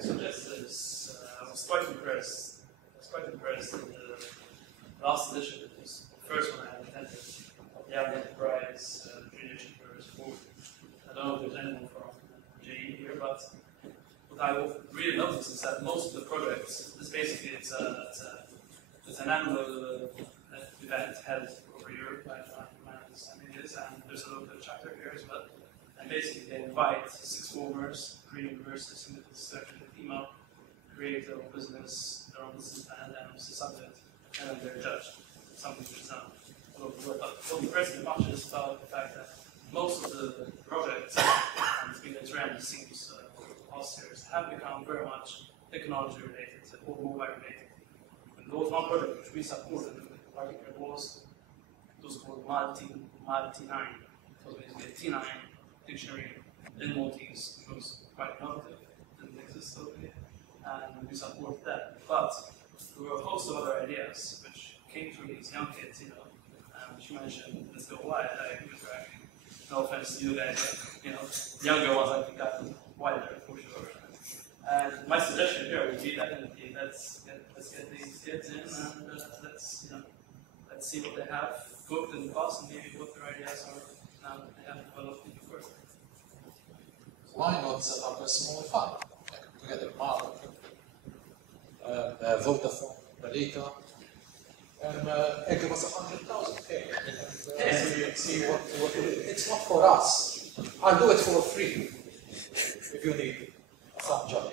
suggest is I was quite impressed. In the last edition. It was the first one I had attended of the Young Enterprise Junior Achievers Board. I don't know if there's anyone from JE here, but what I really noticed is that most of the projects is basically it's an annual event held over Europe, my understanding is, and there's a local chapter here as well. And basically they invite sixth formers, pre-university students to actually female, create their own business plan, and it's a subject, and then they're judged. Something which is not a lot of work. But what impressed me much is about the fact that most of the projects, and it's been a trend, it seems, over the past years, have become very much technology related or mobile related. And there was one project which we supported in particular was called Malti 9. It was basically a T9 dictionary in Maltese, which was quite innovative, didn't exist totally, and we supported that. But there were a host of other ideas which came through these young kids, which you mentioned, let's go wide. I agree with her. No offense to you guys, but younger ones I think got wider for sure. And my suggestion here would be definitely let's get these kids in and let's see what they have cooked in the past and maybe what their ideas are now that they have developed even further. Why not set up a small fund, like together Malta, Vodafone, Malika, and give us 100,000 see what it's not for us. I'll do it for free if you need some job.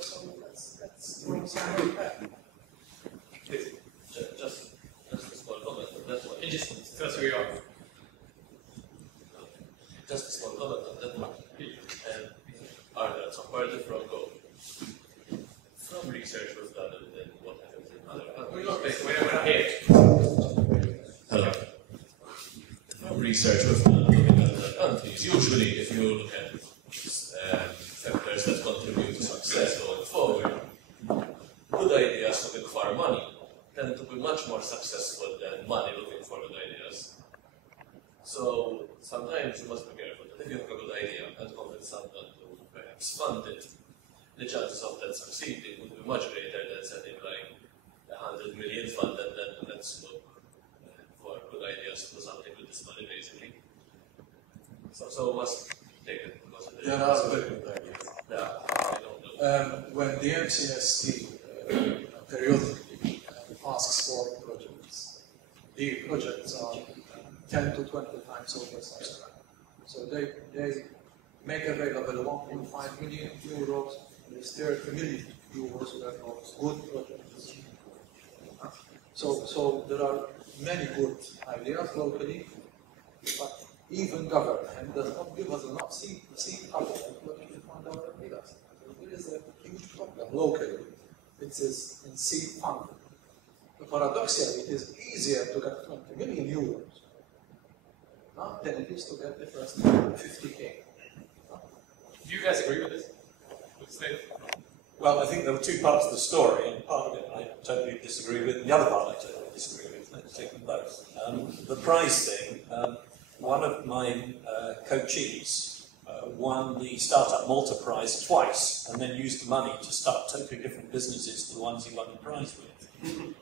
So let's bring some good back. Just a small comment on that one. Just where you are. Just a small comment on that one. Are there some further from go? From research was done and what happens in other we're here. Hello. From research was done looking at other countries. Usually if you look at factors that contribute to success going forward, good ideas looking for money tend to be much more successful than money looking for good ideas. So sometimes you must be careful that if you have a good idea and convince someone to perhaps fund it, the chances of that succeeding would be much greater than setting like 100 million fund and then let's look for good ideas to do something with this money basically. So must take it into consideration. Yeah, that's a very good idea. Yeah, I don't know. When the MCST periodically asks for projects, the projects are 10 to 20 times oversubscribed. So they make available 1.5 million euros, there's 30 million euros worth of good projects. So there are many good ideas locally, but even government does not give us enough seed capital to fund our ideas. So there is a huge problem locally. It is in seed funding. Paradoxically, it is easier to get 20 million euros than it is to get the first 50K. Do you guys agree with this? Well, I think there were two parts of the story, and part of it I totally disagree with, and the other part I totally disagree with. Let's take them both. The prize thing, one of my coachees won the Startup Malta Prize twice, and then used the money to start totally different businesses to the ones he won the prize with.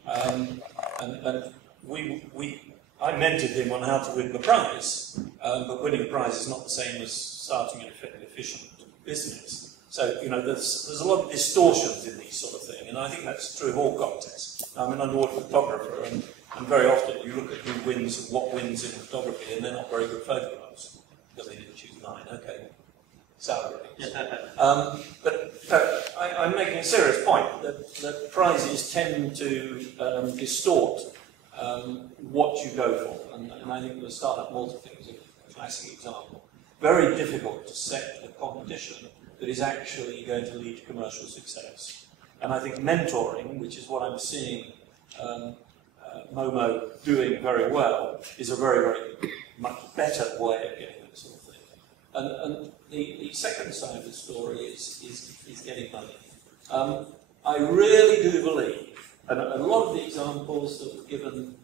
And I mentored him on how to win the prize, but winning a prize is not the same as starting an efficient business. So, there's a lot of distortions in these sort of things, and I think that's true of all contests. I'm an underwater photographer, and very often you look at who wins and what wins in photography, and they're not very good photographs, because they didn't choose mine. Okay, salary. But I'm making a serious point that prizes tend to distort what you go for, and I think the Startup Malta thing is a classic example. Very difficult to set a competition that is actually going to lead to commercial success. And I think mentoring, which is what I'm seeing Momo doing very well, is a very, very much better way of getting that sort of thing. And the second side of the story is getting money. I really do believe, and a lot of the examples that were given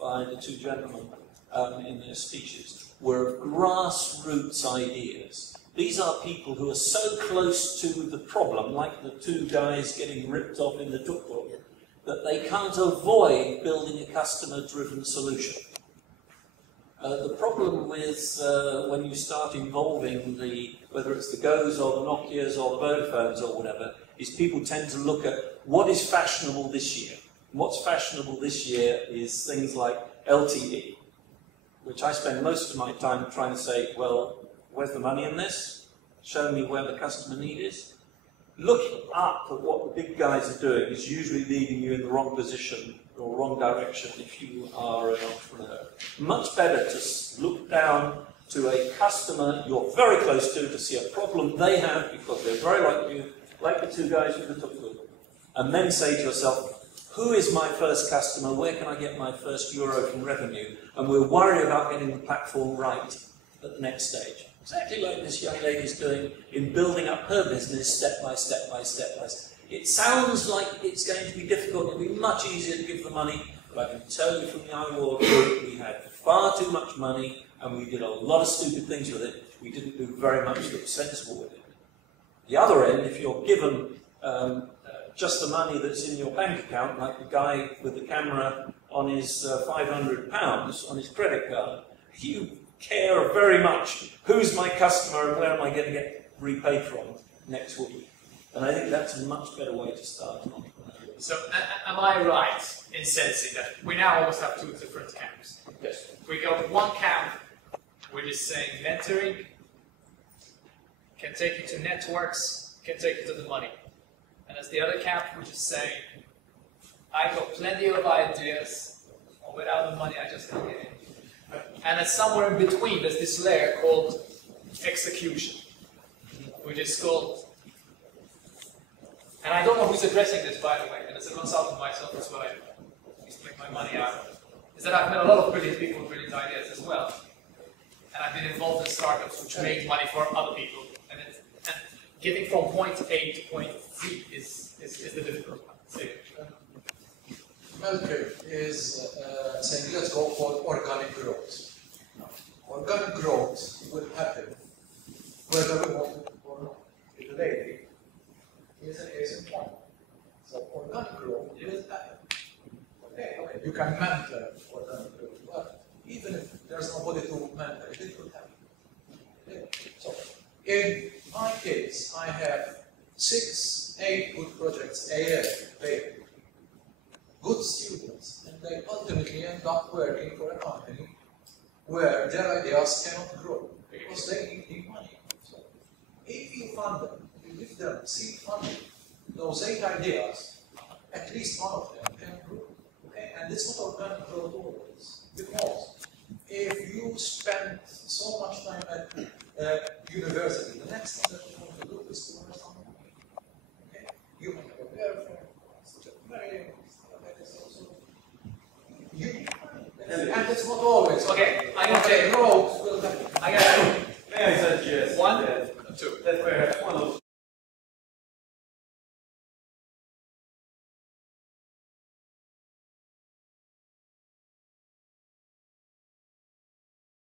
by the two gentlemen in their speeches were grassroots ideas These are people who are so close to the problem, like the two guys getting ripped off in the tuk-tuk, that they can't avoid building a customer-driven solution. The problem with when you start involving whether it's the Go's or the Nokias or the Vodafones or whatever, is people tend to look at what is fashionable this year. And what's fashionable this year is things like LTE, which I spend most of my time trying to say, well, where's the money in this? Show me where the customer need is. Looking up at what the big guys are doing is usually leading you in the wrong position or wrong direction if you are an entrepreneur. Much better to look down to a customer you're very close to see a problem they have because they're very like you, like the two guys with the tuk-tuk, and then say to yourself, who is my first customer, where can I get my first euro from revenue, and we'll worry about getting the platform right at the next stage. Exactly like this young lady is doing in building up her business step by step by step by step. It sounds like it's going to be difficult, it'll be much easier to give the money, but I can tell you from the IWAR group, we had far too much money and we did a lot of stupid things with it. We didn't do very much that was sensible with it. The other end, if you're given just the money that's in your bank account, like the guy with the camera on his £500 on his credit card, you care very much who's my customer and where am I going to get repaid from next week. And I think that's a much better way to start an entrepreneurship. So, am I right in sensing that we now almost have two different camps? Yes. We got one camp which is saying mentoring can take you to networks, can take you to the money. And there's the other camp which is saying, I got plenty of ideas, and without the money I just can't get in. And then somewhere in between there's this layer called execution, which is called, and I don't know who's addressing this, by the way, and as a consultant myself, that's what I used to make my money out of, is that I've met a lot of brilliant people with brilliant ideas as well. And I've been involved in startups which make money for other people. And getting from point A to point Z is the difficult one. Malcolm is saying let's go for organic growth. Organic growth will happen whether we want it or not. The lady is an case in point. So organic growth will happen. Okay, you can mentor organic growth, but even if there's nobody to mentor, it will happen. Okay. So in my case, I have 6, 8 good projects a year, good students, and they ultimately end up working for a company where their ideas cannot grow because they need money. So if you fund them, if you give them seed funding, those 8 ideas, at least one of them can grow. Okay? And this is what organic growth always. Because if you spend so much time at university, the next thing that you want to do is to earn some money. Okay? You might have a girlfriend, marry, and it's not always. Okay, I got growth will happen. I got